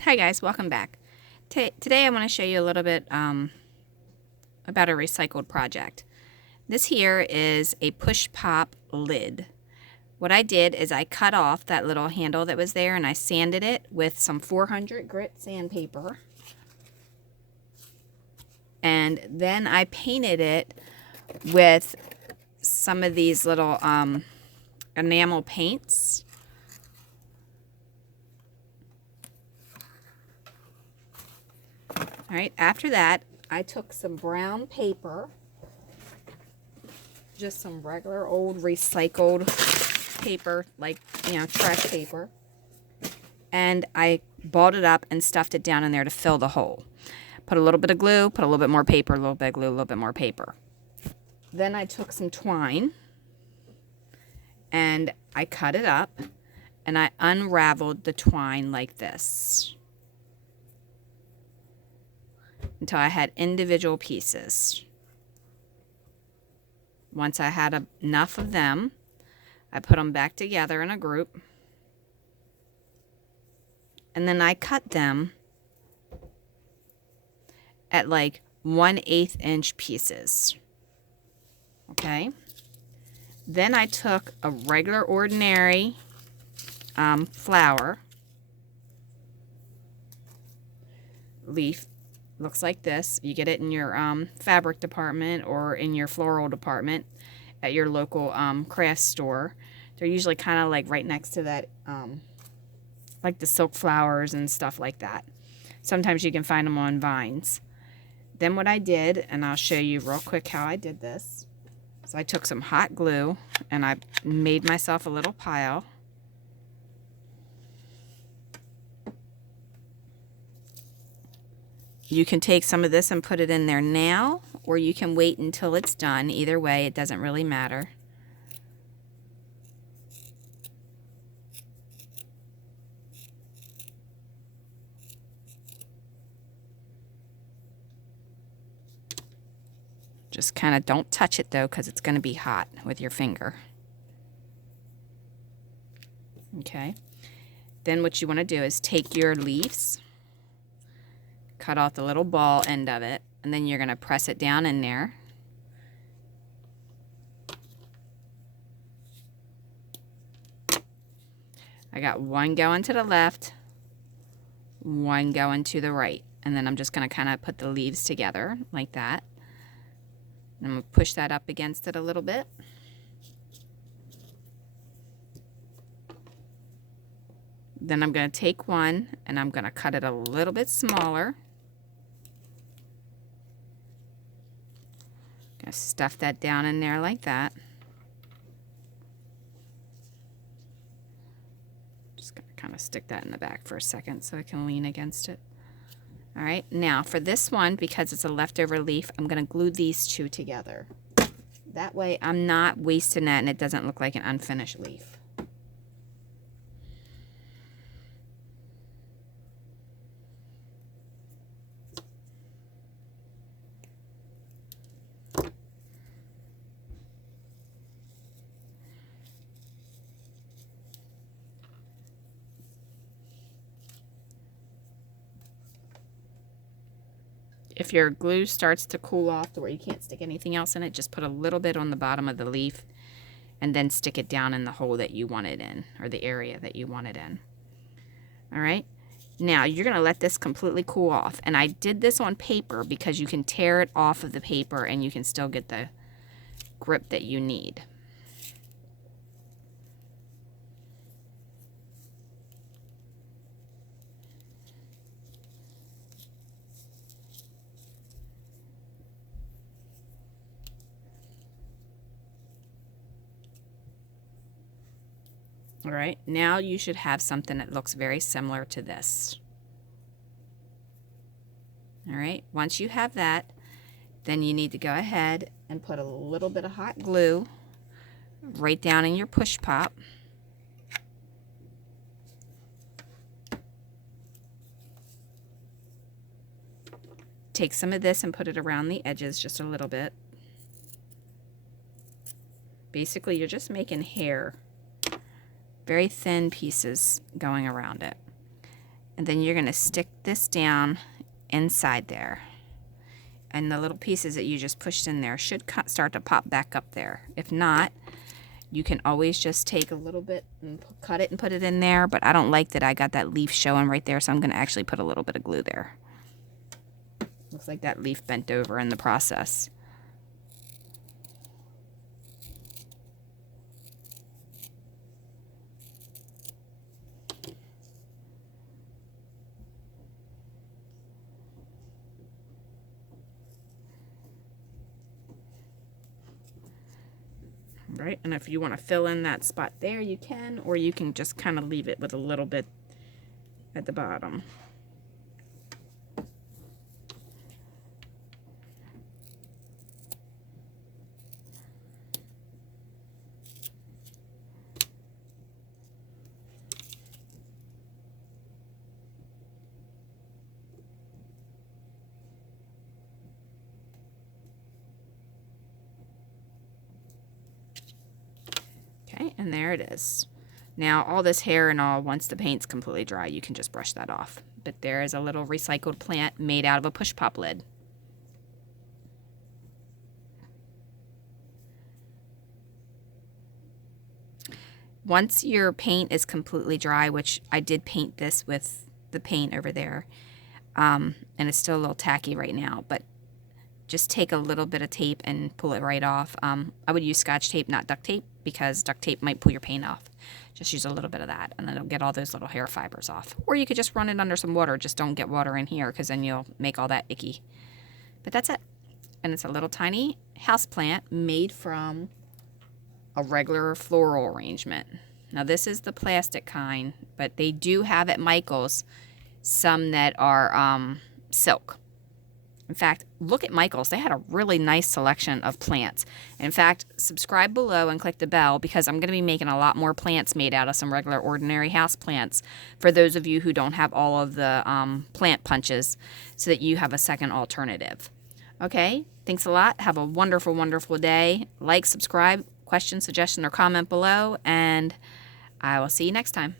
Hi guys, welcome back. Today I want to show you a little bit about a recycled project. This here is a push pop lid. What I did is I cut off that little handle that was there and I sanded it with some 400 grit sandpaper. And then I painted it with some of these little enamel paints. All right, after that, I took some brown paper, just some regular old recycled paper, like, trash paper, and I balled it up and stuffed it down in there to fill the hole. Put a little bit of glue, put a little bit more paper, a little bit of glue, a little bit more paper. Then I took some twine and I cut it up and I unraveled the twine like this until I had individual pieces. Once I had enough of them, I put them back together in a group, and then I cut them at like 1/8 inch pieces. Okay? Then I took a regular ordinary flower leaf. Looks like this. You get it in your fabric department or in your floral department at your local craft store. They're usually kind of like right next to that, like the silk flowers and stuff like that. Sometimes you can find them on vines. Then what I did, and I'll show you real quick how I did this. So I took some hot glue and I made myself a little pile. You can take some of this and put it in there now, or you can wait until it's done. Either way, it doesn't really matter. Just kind of don't touch it though, because it's going to be hot with your finger. Okay. Then what you want to do is take your leaves, cut off the little ball end of it, and then you're going to press it down in there. I got one going to the left, one going to the right, and then I'm just going to kind of put the leaves together like that. And I'm going to push that up against it a little bit. Then I'm going to take one and I'm going to cut it a little bit smaller. Gonna stuff that down in there like that. Just gonna kind of stick that in the back for a second so I can lean against it. All right, now for this one, because it's a leftover leaf, I'm gonna glue these two together. That way I'm not wasting that and it doesn't look like an unfinished leaf. If your glue starts to cool off to where you can't stick anything else in it, just put a little bit on the bottom of the leaf and then stick it down in the hole that you want it in, or the area that you want it in. All right, now you're gonna let this completely cool off. And I did this on paper because you can tear it off of the paper and you can still get the grip that you need. All right, now you should have something that looks very similar to this. All right, once you have that, then you need to go ahead and put a little bit of hot glue right down in your push pop. Take some of this and put it around the edges just a little bit. Basically, you're just making hair, very thin pieces going around it. And then you're going to stick this down inside there. And the little pieces that you just pushed in there should start to pop back up there. If not, you can always just take a little bit and cut it and put it in there. But I don't like that I got that leaf showing right there, so I'm going to actually put a little bit of glue there. Looks like that leaf bent over in the process. Right, and if you want to fill in that spot there, you can, or you can just kind of leave it with a little bit at the bottom. Okay, and there it is. Now all this hair and all, once the paint's completely dry, you can just brush that off. But there is a little recycled plant made out of a push pop lid. Once your paint is completely dry, which I did paint this with the paint over there, and it's still a little tacky right now, but just take a little bit of tape and pull it right off. I would use Scotch tape, not duct tape, because duct tape might pull your paint off. Just use a little bit of that, and then it'll get all those little hair fibers off. Or you could just run it under some water. Just don't get water in here, because then you'll make all that icky. But that's it. And it's a little tiny house plant made from a regular floral arrangement. Now this is the plastic kind, but they do have at Michael's some that are silk. In fact, look at Michael's. They had a really nice selection of plants. In fact, subscribe below and click the bell, because I'm going to be making a lot more plants made out of some regular ordinary house plants for those of you who don't have all of the plant punches, so that you have a second alternative. Okay, thanks a lot. Have a wonderful, wonderful day. Like, subscribe, question, suggestion, or comment below, and I will see you next time.